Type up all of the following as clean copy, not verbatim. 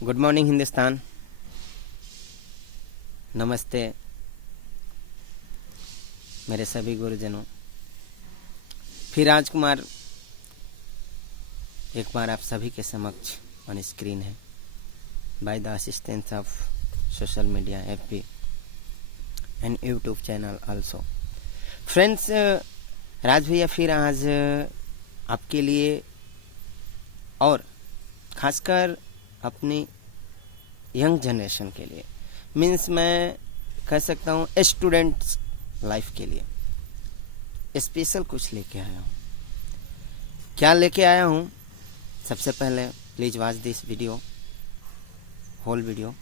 Good morning Hindustan, नमस्ते मेरे सभी गुरुजनों। फिर राजकुमार एक बार आप सभी के समक्ष ऑन स्क्रीन है by the assistance of social media FB and YouTube channel also. Friends, Raj भैया फिर आज आपके लिए और खासकर अपनी यंग जनरेशन के लिए, मीन्स मैं कह सकता हूँ स्टूडेंट्स लाइफ के लिए स्पेशल कुछ लेके आया हूँ। क्या लेके आया हूँ? सबसे पहले please watch this video, whole video.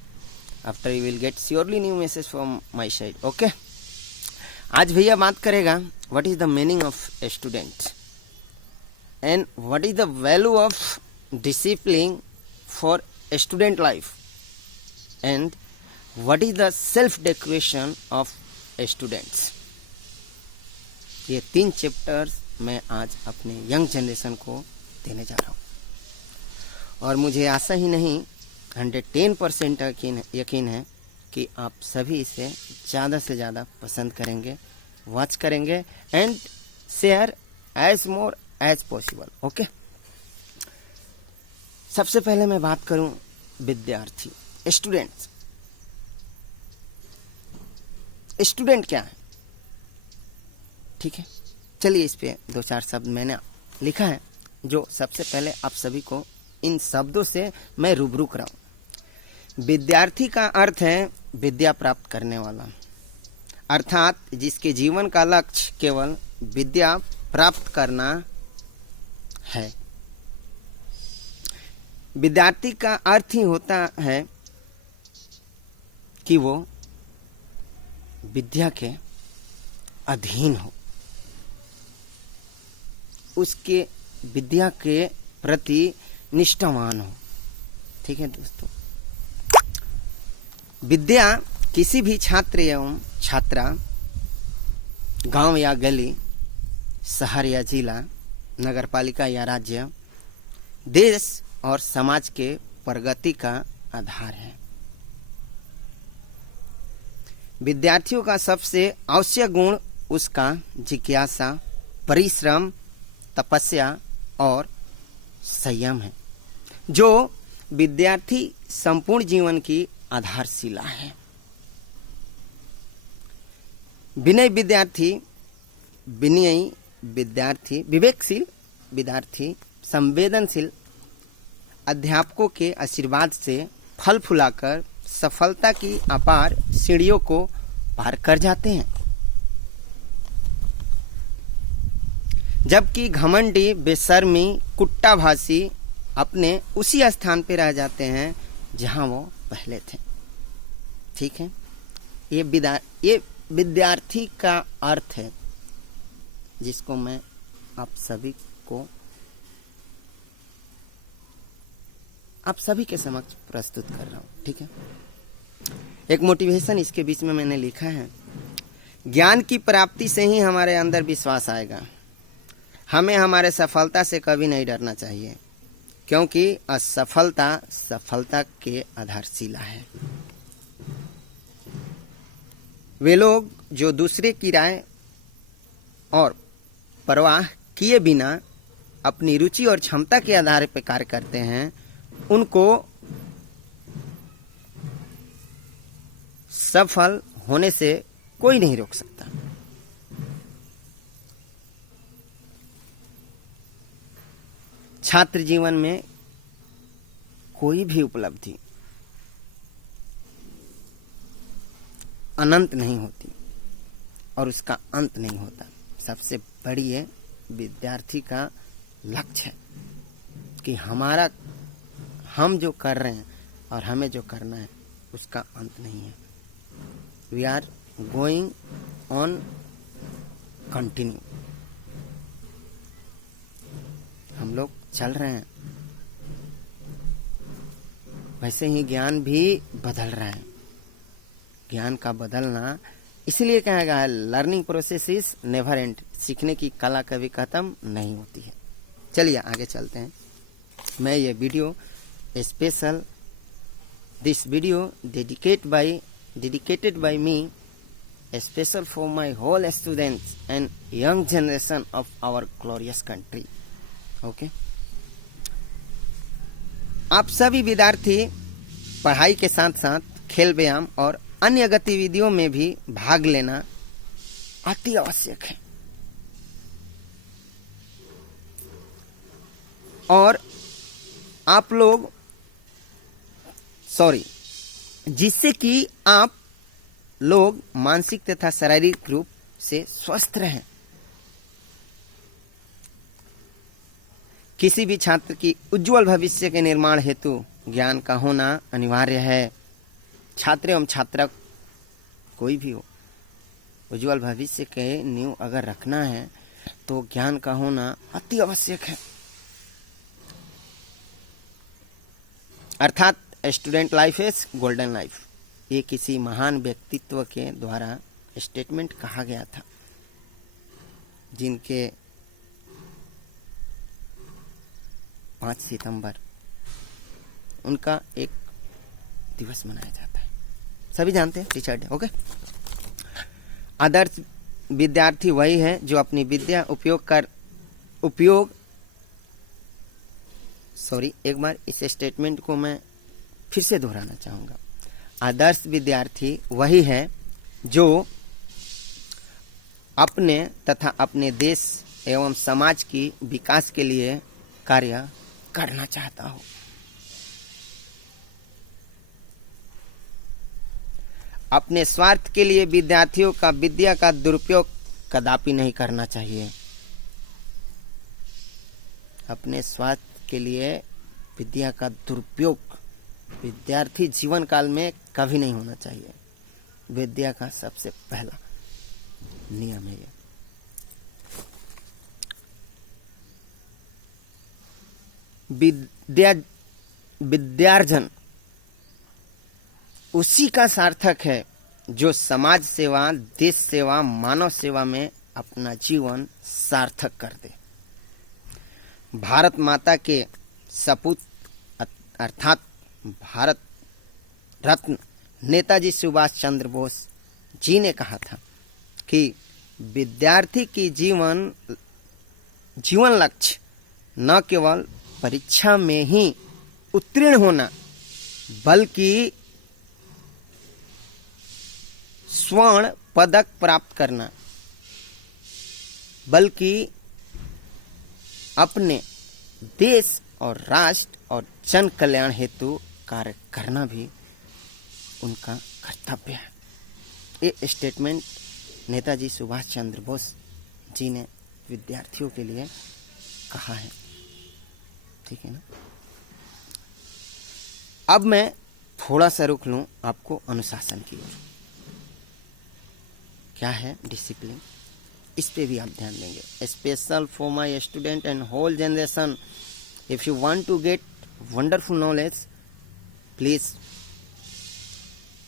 After you will get surely new message from my side. Okay, आज भैया बात करेगा what is the meaning of student and what is the value of discipline for a student life and what is the self declaration of students। ये 3 chapters मैं आज अपने young generation को देने जा रहा हूँ और मुझे आशा ही नहीं 110% यकीन है कि आप सभी इसे ज़्यादा से ज़्यादा पसंद करेंगे, वॉच करेंगे and share as more as possible. Okay, सबसे पहले मैं बात करूं विद्यार्थी, स्टूडेंट्स। स्टूडेंट क्या है? ठीक है, चलिए इस पे 2-4 शब्द मैंने लिखा है जो सबसे पहले आप सभी को इन शब्दों से मैं रूबरू कराऊं। विद्यार्थी का अर्थ है विद्या प्राप्त करने वाला, अर्थात जिसके जीवन का लक्ष्य केवल विद्या प्राप्त करना है। विद्यार्थी का अर्थ ही होता है कि वो विद्या के अधीन हो, उसके विद्या के प्रति निष्ठावान हो। ठीक है दोस्तों, विद्या किसी भी छात्र एवं छात्रा, गांव या गली, शहर या जिला, नगरपालिका या राज्य, देश और समाज के प्रगति का आधार है। विद्यार्थियों का सबसे आवश्यक गुण उसका जिज्ञासा, परिश्रम, तपस्या और संयम है, जो विद्यार्थी संपूर्ण जीवन की आधारशिला है। विनयी विद्यार्थी, विनयी विद्यार्थी, विवेकशील विद्यार्थी, संवेदनशील अध्यापकों के आशीर्वाद से फल फुलाकर सफलता की अपार सीढ़ियों को पार कर जाते हैं, जबकि घमंडी, बेशर्मी, कुट्टाभासी अपने उसी स्थान पर रह जाते हैं जहां वो पहले थे। ठीक है, ये विद्यार्थी का अर्थ है जिसको मैं आप सभी के समक्ष प्रस्तुत कर रहा हूं। ठीक है, एक मोटिवेशन इसके बीच में मैंने लिखा है, ज्ञान की प्राप्ति से ही हमारे अंदर विश्वास आएगा। हमें हमारे सफलता से कभी नहीं डरना चाहिए, क्योंकि असफलता सफलता के आधारशिला है। वे लोग जो दूसरे की राय और परवाह किए बिना अपनी रुचि और क्षमता के आधार पर कार्य करते हैं, उनको सफल होने से कोई नहीं रोक सकता। छात्र जीवन में कोई भी उपलब्धि अनंत नहीं होती और उसका अंत नहीं होता। सबसे बड़ी है विद्यार्थी का लक्ष्य है कि हम जो कर रहे हैं और हमें जो करना है उसका अंत नहीं है। We are going on continue, हम लोग चल रहे हैं। वैसे ही ज्ञान भी बदल रहा है। ज्ञान का बदलना इसलिए कहा गया है, learning process is never and, सीखने की कला कभी खत्म नहीं होती है। चलिए आगे चलते हैं। मैं ये video special this video dedicated by me, special for my whole students and young generation of our glorious country. Okay. आप सभी विद्यार्थी पढ़ाई के साथ साथ खेल व्यायाम और अन्य गतिविधियों में भी भाग लेना अति आवश्यक है। और आप लोग जिससे कि आप लोग मानसिक तथा शारीरिक रूप से स्वस्थ रहें। किसी भी छात्र की उज्जवल भविष्य के निर्माण हेतु ज्ञान का होना अनिवार्य है। छात्र एवं छात्रा कोई भी हो, उज्जवल भविष्य के नींव अगर रखना है तो ज्ञान का होना अति आवश्यक है। अर्थात student life is golden life, ये किसी महान व्यक्तित्व के द्वारा स्टेटमेंट कहा गया था, जिनके 5 सितंबर उनका एक दिवस मनाया जाता है। सभी जानते हैं टीचर डे। ओके। आदर्श विद्यार्थी वही है जो अपनी विद्या एक बार इस स्टेटमेंट को मैं फिर से दोहराना चाहूंगा। आदर्श विद्यार्थी वही है जो अपने तथा अपने देश एवं समाज की विकास के लिए कार्य करना चाहता हो। अपने स्वार्थ के लिए विद्यार्थियों का विद्या का दुरुपयोग कदापि नहीं करना चाहिए। अपने स्वार्थ के लिए विद्या का दुरुपयोग विद्यार्थी जीवन काल में कभी नहीं होना चाहिए। विद्या का सबसे पहला नियम है ये। विद्यार्जन उसी का सार्थक है जो समाज सेवा, देश सेवा, मानव सेवा में अपना जीवन सार्थक कर दे। भारत माता के सपूत अर्थात भारत रत्न नेताजी सुभाष चंद्र बोस जी ने कहा था कि विद्यार्थी की जीवन लक्ष्य न केवल परीक्षा में ही उत्तीर्ण होना, बल्कि स्वर्ण पदक प्राप्त करना, बल्कि अपने देश और राष्ट्र और जन कल्याण हेतु कार्य करना भी उनका कर्तव्य है। ये स्टेटमेंट नेताजी सुभाष चंद्र बोस जी ने विद्यार्थियों के लिए कहा है। ठीक है ना। अब मैं थोड़ा सा रुक लूं आपको अनुशासन की ओर। क्या है डिसिप्लिन, इस पे भी आप ध्यान देंगे। Special for my student and whole generation, if you want to get wonderful knowledge, please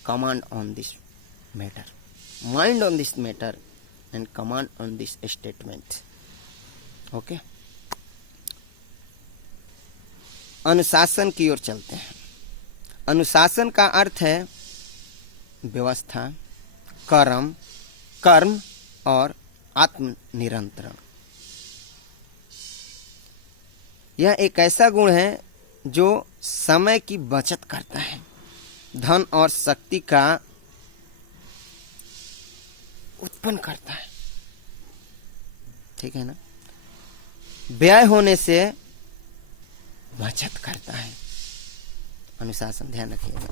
command on this matter, mind on this matter and command on this statement. Okay. अनुशासन की ओर चलते हैं। अनुशासन का अर्थ है व्यवस्था, कर्म और आत्म नियंत्रण। यह एक ऐसा गुण है जो समय की बचत करता है, धन और शक्ति का उत्पन्न करता है। ठीक है ना। व्यय होने से बचत करता है। अनुशासन ध्यान रखिएगा।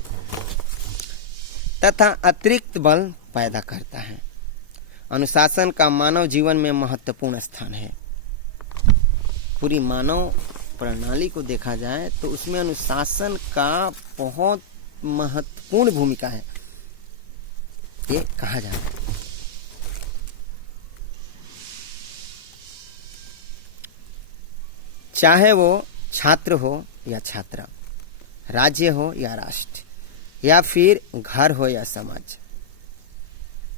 तथा अतिरिक्त बल पैदा करता है। अनुशासन का मानव जीवन में महत्वपूर्ण स्थान है। पूरी मानव प्रणाली को देखा जाए तो उसमें अनुशासन का बहुत महत्वपूर्ण भूमिका है, ये कहा जाता है। चाहे वो छात्र हो या छात्रा, राज्य हो या राष्ट्र, या फिर घर हो या समाज,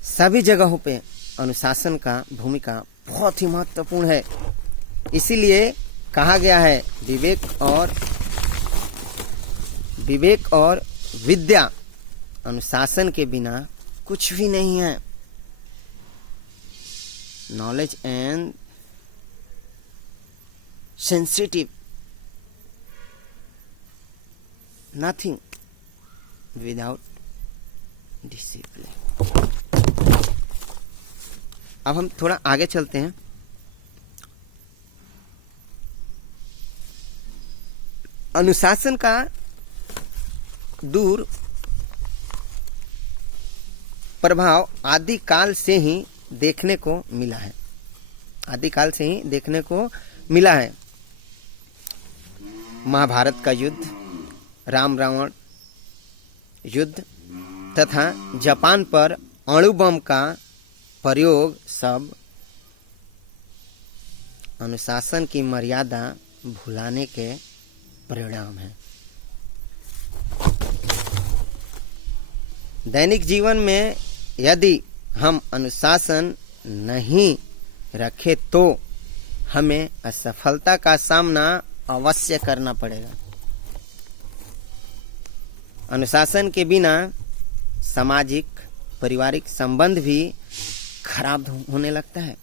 सभी जगहों पे अनुशासन का भूमिका बहुत ही महत्वपूर्ण है। इसीलिए कहा गया है विवेक और विद्या अनुशासन के बिना कुछ भी नहीं है। Knowledge and sensitive, nothing without discipline. अब हम थोड़ा आगे चलते हैं। अनुशासन का दूर प्रभाव आदिकाल से ही देखने को मिला है। आदिकाल से ही देखने को मिला है। महाभारत का युद्ध, राम रावण युद्ध तथा जापान पर अणु बम का प्रयोग सब अनुशासन की मर्यादा भुलाने के परिणाम है। दैनिक जीवन में यदि हम अनुशासन नहीं रखें तो हमें असफलता का सामना अवश्य करना पड़ेगा। अनुशासन के बिना सामाजिक पारिवारिक संबंध भी खराब होने लगता है।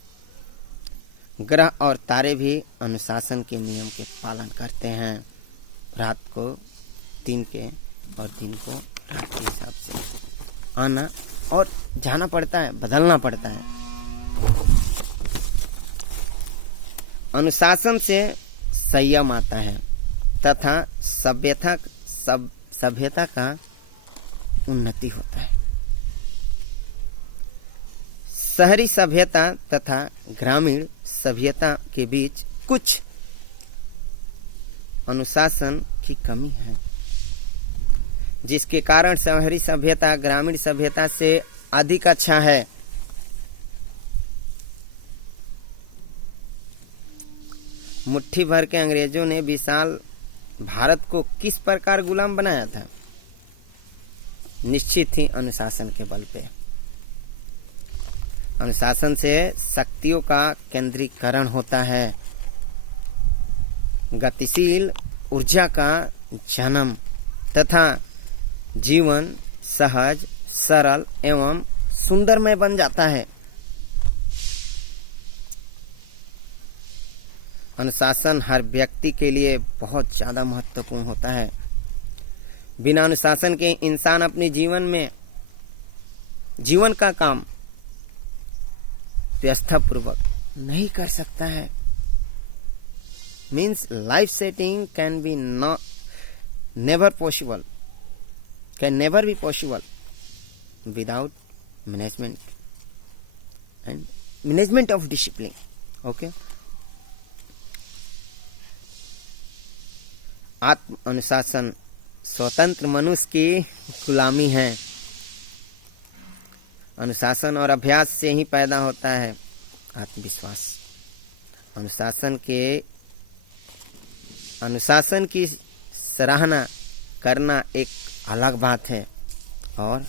ग्रह और तारे भी अनुशासन के नियम के पालन करते हैं। रात को दिन के और दिन को रात के हिसाब से आना और जाना पड़ता है, बदलना पड़ता है। अनुशासन से संयम आता है तथा सभ्यता का उन्नति होता है। शहरी सभ्यता तथा ग्रामीण सभ्यता के बीच कुछ अनुशासन की कमी है, जिसके कारण शहरी सभ्यता ग्रामीण सभ्यता से अधिक अच्छा है। मुट्ठी भर के अंग्रेजों ने विशाल भारत को किस प्रकार गुलाम बनाया था? निश्चित ही अनुशासन के बल पे। अनुशासन से शक्तियों का केंद्रीकरण होता है, गतिशील ऊर्जा का जन्म तथा जीवन सहज, सरल एवं सुंदरमय बन जाता है। अनुशासन हर व्यक्ति के लिए बहुत ज्यादा महत्वपूर्ण होता है। बिना अनुशासन के इंसान अपने जीवन का काम व्यवस्थापूर्वक नहीं कर सकता है। Means life setting can never be possible without management of discipline. Okay, आत्म अनुशासन स्वतंत्र मनुष्य की गुलामी है। अनुशासन और अभ्यास से ही पैदा होता है आत्मविश्वास। अनुशासन की सराहना करना एक अलग बात है और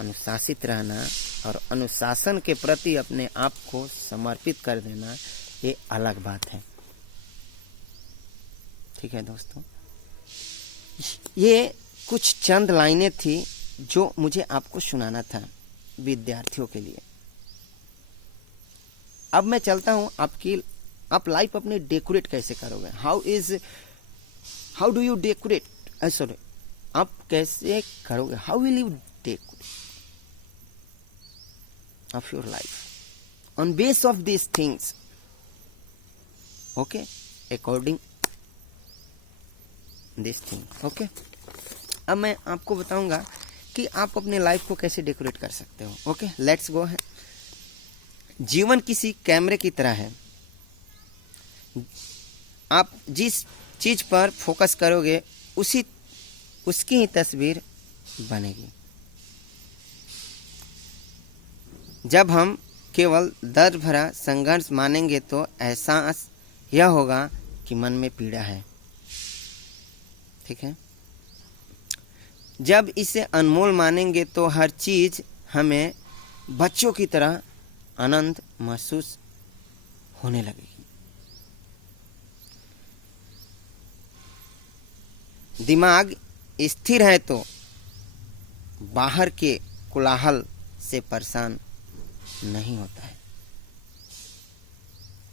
अनुशासित रहना और अनुशासन के प्रति अपने आप को समर्पित कर देना ये अलग बात है। ठीक है दोस्तों, ये कुछ चंद लाइनें थी जो मुझे आपको सुनाना था विद्यार्थियों के लिए। अब मैं चलता हूं आप लाइफ अपनी डेकोरेट कैसे करोगे? How do you decorate, sorry, आप कैसे करोगे? How will you decorate of your life on base of this things? Okay, according this thing. Okay, अब मैं आपको बताऊंगा कि आप अपने लाइफ को कैसे डेकोरेट कर सकते हो। ओके, लेट्स गो है। जीवन किसी कैमरे की तरह है। आप जिस चीज पर फोकस करोगे उसकी ही तस्वीर बनेगी। जब हम केवल दर्द भरा संघर्ष मानेंगे तो एहसास यह होगा कि मन में पीड़ा है। ठीक है, जब इसे अनमोल मानेंगे तो हर चीज हमें बच्चों की तरह आनंद महसूस होने लगेगी। दिमाग स्थिर है तो बाहर के कोलाहल से परेशान नहीं होता है।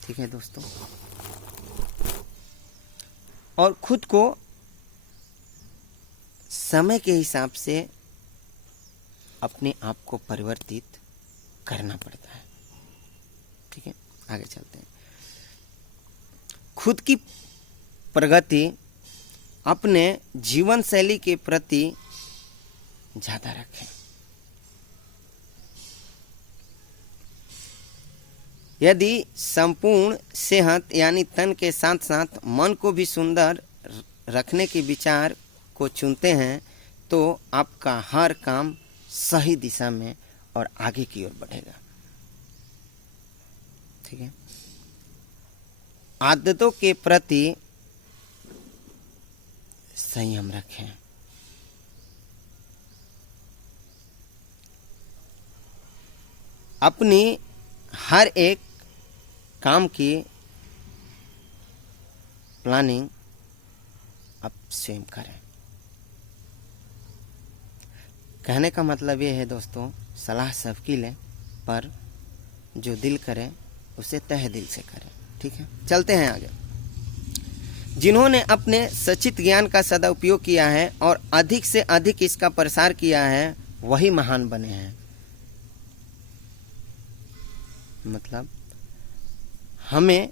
ठीक है दोस्तों, और खुद को समय के हिसाब से अपने आप को परिवर्तित करना पड़ता है। ठीक है, आगे चलते हैं। खुद की प्रगति अपने जीवन शैली के प्रति ज्यादा रखें। यदि संपूर्ण सेहत यानी तन के साथ साथ मन को भी सुंदर रखने के विचार को चुनते हैं तो आपका हर काम सही दिशा में और आगे की ओर बढ़ेगा। ठीक है, आदतों के प्रति संयम रखें। अपनी हर एक काम की प्लानिंग आप स्वयं करें। कहने का मतलब ये है दोस्तों, सलाह सबकी लें पर जो दिल करे उसे तहे दिल से करें। ठीक है, चलते हैं आगे। जिन्होंने अपने सचित ज्ञान का सदुपयोग किया है और अधिक से अधिक इसका प्रसार किया है वही महान बने हैं। मतलब हमें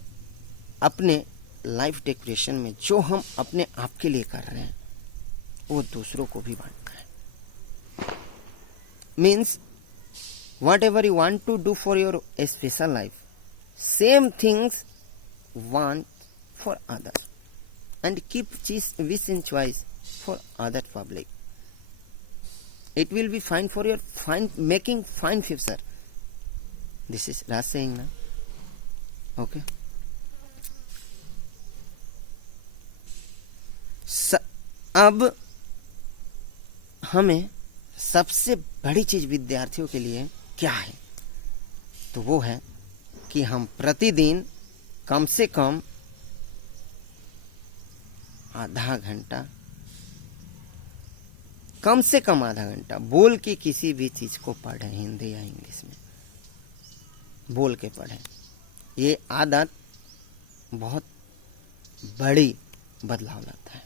अपने लाइफ डेकोरेशन में जो हम अपने आप के लिए कर रहे हैं वो दूसरों को भी बांटना है। Means whatever you want to do for your special life, same things want for others and keep wish in choice for other public. It will be fine for your making fine future. This is Raj saying na. Okay. अब हमें सबसे बड़ी चीज विद्यार्थियों के लिए क्या है, तो वो है कि हम प्रतिदिन कम से कम आधा घंटा, कम से कम आधा घंटा बोल के किसी भी चीज को पढ़ें, हिंदी या इंग्लिश में बोल के पढ़ें। ये आदत बहुत बड़ी बदलाव लाता है।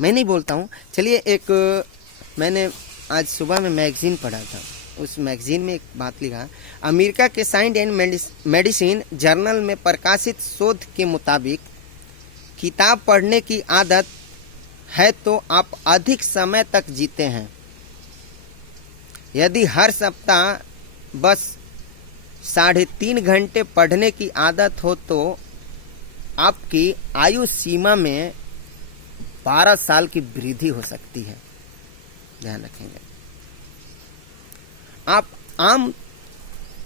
मैं नहीं बोलता हूँ। चलिए, एक मैंने आज सुबह में मैगजीन पढ़ा था, उस मैगजीन में एक बात लिखा, अमेरिका के साइंस एंड मेडिसिन जर्नल में प्रकाशित शोध के मुताबिक किताब पढ़ने की आदत है तो आप अधिक समय तक जीते हैं। यदि हर सप्ताह बस 3.5 घंटे पढ़ने की आदत हो तो आपकी आयु सीमा में 12 साल की वृद्धि हो सकती है। ध्यान रखेंगे। आप आम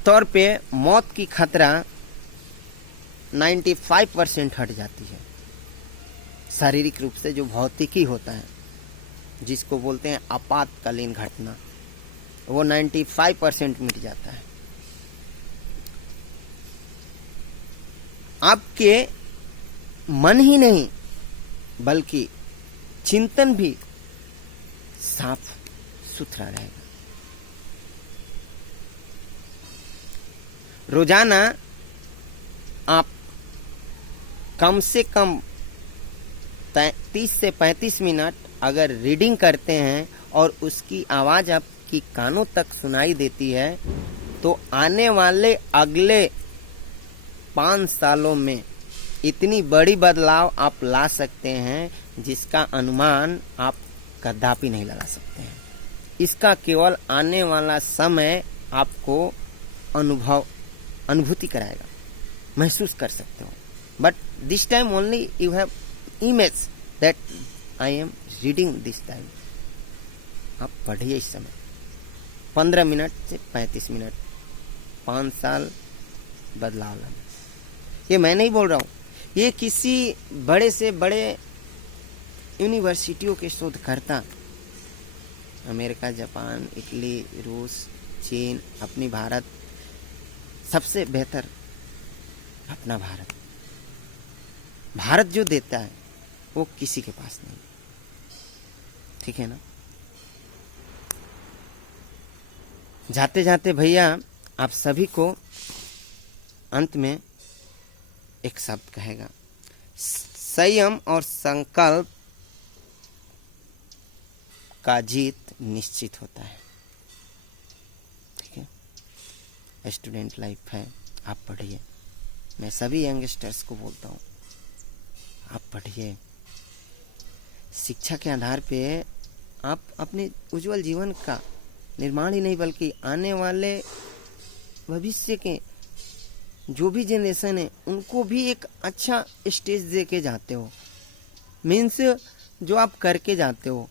तौर पे मौत की खतरा 95% हट जाती है। शारीरिक रूप से जो भौतिकी होता है, जिसको बोलते हैं आपातकालीन घटना, वो 95% मिट जाता है। आपके मन ही नहीं बल्कि चिंतन भी साफ सुथरा रहेगा। रोजाना आप कम से कम 30 से 35 मिनट अगर रीडिंग करते हैं और उसकी आवाज आपकी कानों तक सुनाई देती है तो आने वाले अगले 5 सालों में इतनी बड़ी बदलाव आप ला सकते हैं जिसका अनुमान आप कदापि नहीं लगा सकते हैं। इसका केवल आने वाला समय आपको अनुभूति कराएगा, महसूस कर सकते हो। But this time only you have image that I am reading this time. आप पढ़िए इस समय 15 मिनट से 35 मिनट, 5 साल बदलाव लाना। ये मैं नहीं बोल रहा हूँ, ये किसी बड़े से बड़े यूनिवर्सिटियों के शोधकर्ता, अमेरिका, जापान, इटली, रूस, चीन, अपनी भारत, सबसे बेहतर अपना भारत। भारत जो देता है वो किसी के पास नहीं। ठीक है ना। जाते जाते भैया आप सभी को अंत में एक शब्द कहेगा, संयम और संकल्प का जीत निश्चित होता है। ठीक है, स्टूडेंट लाइफ है, आप पढ़िए। मैं सभी यंगस्टर्स को बोलता हूँ, आप पढ़िए। शिक्षा के आधार पे आप अपने उज्जवल जीवन का निर्माण ही नहीं बल्कि आने वाले भविष्य के जो भी जनरेशन है उनको भी एक अच्छा स्टेज दे के जाते हो। मीन्स जो आप करके जाते हो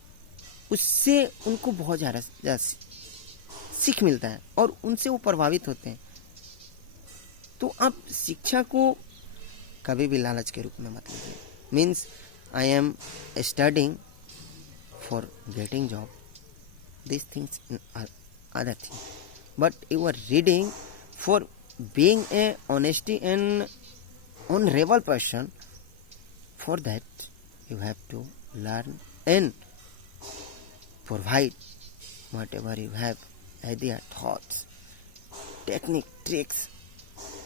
उससे उनको बहुत ज़्यादा सीख मिलता है और उनसे वो प्रभावित होते हैं। तो आप शिक्षा को कभी भी लालच के रूप में मत लीजिए। Means I am studying for getting job, these things are other thing, but you are reading for being a honesty and honorable person. For that you have to learn and provide whatever you have, idea, thoughts, technique, tricks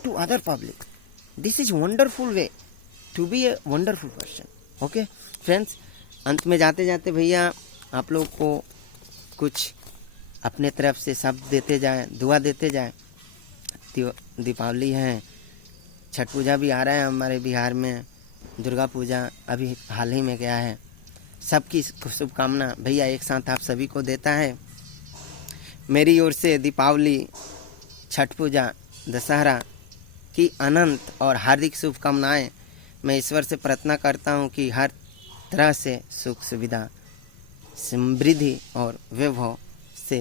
to other public. This is wonderful way to be a wonderful person. Okay friends, अंत में जाते जाते भैया आप लोग को कुछ अपने तरफ से शब्द देते जाएं, दुआ देते जाएं। दीपावली है, छठ पूजा भी आ रहा है हमारे बिहार में, दुर्गा पूजा अभी हाल ही में गया है। सबकी शुभकामना भैया एक साथ आप सभी को देता है। मेरी ओर से दीपावली, छठ पूजा, दशहरा की अनंत और हार्दिक शुभकामनाएं। मैं ईश्वर से प्रार्थना करता हूं कि हर तरह से सुख सुविधा, समृद्धि और वैभव से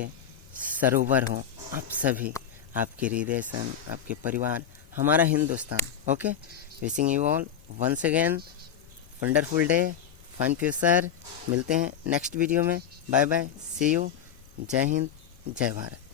सरोवर हो आप सभी, आपके रिलेशन, आपके परिवार, हमारा Hindustan. Okay, wishing you all once again wonderful day, fine future. मिलते हैं नेक्स्ट वीडियो में। Bye bye, see you. जय हिंद, जय भारत।